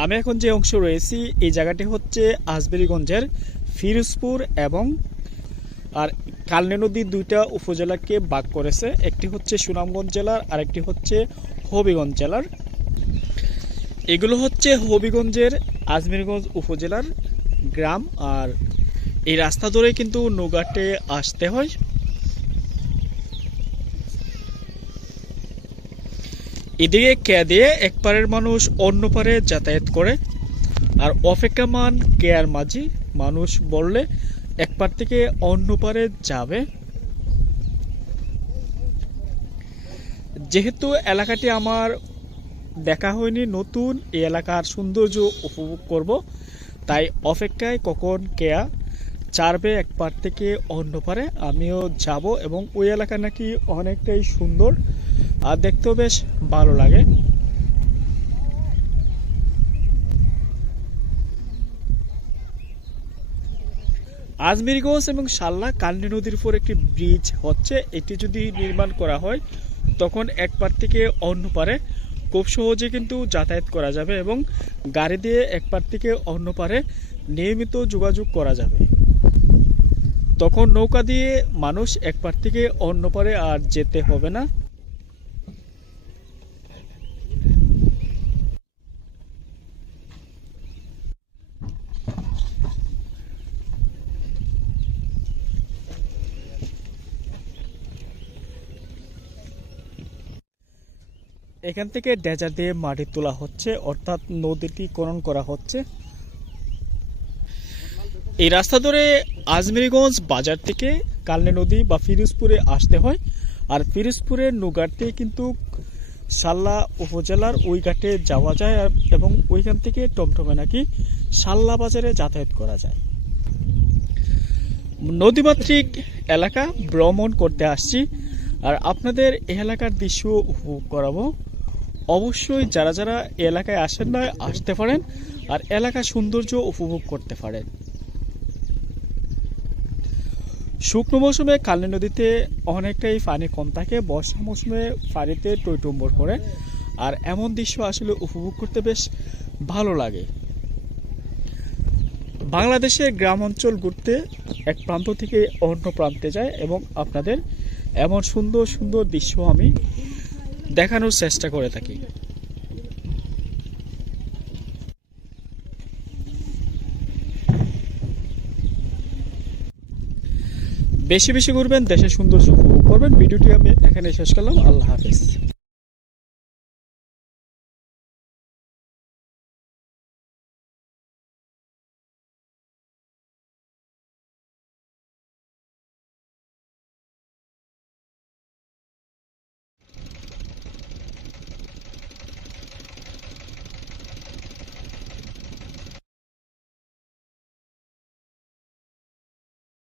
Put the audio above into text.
আমি এখন যে অংশ রয়েছি এই জায়গাটি হচ্ছে আজমেরীগঞ্জের ফিরোজপুর এবং আর কালনী নদী দুইটা উপজেলাকে ভাগ করেছে। একটি হচ্ছে সুনামগঞ্জ জেলার আর একটি হচ্ছে হবিগঞ্জ জেলার। এগুলো হচ্ছে হবিগঞ্জের আজমেরীগঞ্জ উপজেলার গ্রাম। আর এই রাস্তা ধরে কিন্তু নৌঘাটে আসতে হয়। এদিকে কেয়াদিয়ে এক পারের মানুষ অন্য পারে যাতায়াত করে, আর অপেক্ষামান কেয়ার মাঝি মানুষ বললে এক পার থেকে অন্য পারে যাবে। যেহেতু এলাকাটি আমার দেখা হয়নি, নতুন এই এলাকার সৌন্দর্য উপভোগ করব, তাই অপেক্ষায় কখন কেয়া চারবে এক পার থেকে অন্য পারে আমিও যাব। এবং ওই এলাকা নাকি অনেকটাই সুন্দর আর দেখতেও বেশ ভালো লাগে। আজমেরীগঞ্জ এবং শাল্লা কালনী নদীর উপর একটি ব্রিজ হচ্ছে। এটি যদি নির্মাণ করা হয় তখন এক পার থেকে অন্য পারে খুব সহজে কিন্তু যাতায়াত করা যাবে এবং গাড়ি দিয়ে এক পার থেকে অন্য পারে নিয়মিত যোগাযোগ করা যাবে। তখন নৌকা দিয়ে মানুষ এক পার থেকে অন্য পারে আর যেতে হবে না। এখান থেকে ডেজার দিয়ে মাটি তোলা হচ্ছে, অর্থাৎ নদীটি খনন করা হচ্ছে। এই রাস্তা ধরে আজমেরীগঞ্জ বাজার থেকে কালনী নদী বা ফিরোজপুরে আসতে হয়। আর ফিরোজপুরের নৌঘাট থেকে কিন্তু শাল্লা উপজেলার ওই ঘাটে যাওয়া যায় এবং ওইখান থেকে টমটমে নাকি শাল্লা বাজারে যাতায়াত করা যায়। নদীমাতৃক এলাকা ভ্রমণ করতে আসছি আর আপনাদের এই এলাকার দৃশ্য উপভোগ করাবো। অবশ্যই যারা যারা এলাকায় আসেন না আসতে পারেন আর এলাকার সৌন্দর্য উপভোগ করতে পারেন। শুকনো মৌসুমে কালনী নদীতে অনেকটাই পানি কম থাকে, বর্ষা মৌসুমে পানিতে টইটুম্বর করে। আর এমন দৃশ্য আসলে উপভোগ করতে বেশ ভালো লাগে। বাংলাদেশের গ্রাম অঞ্চল ঘুরতে এক প্রান্ত থেকে অন্য প্রান্তে যায় এবং আপনাদের এমন সুন্দর সুন্দর দৃশ্য আমি দেখানোর চেষ্টা করে থাকি। বেশি বেশি ঘুরবেন, দেশের সৌন্দর্য উপভোগ করবেন। ভিডিওটি আমি এখানে শেষ করলাম। আল্লাহ হাফেজ।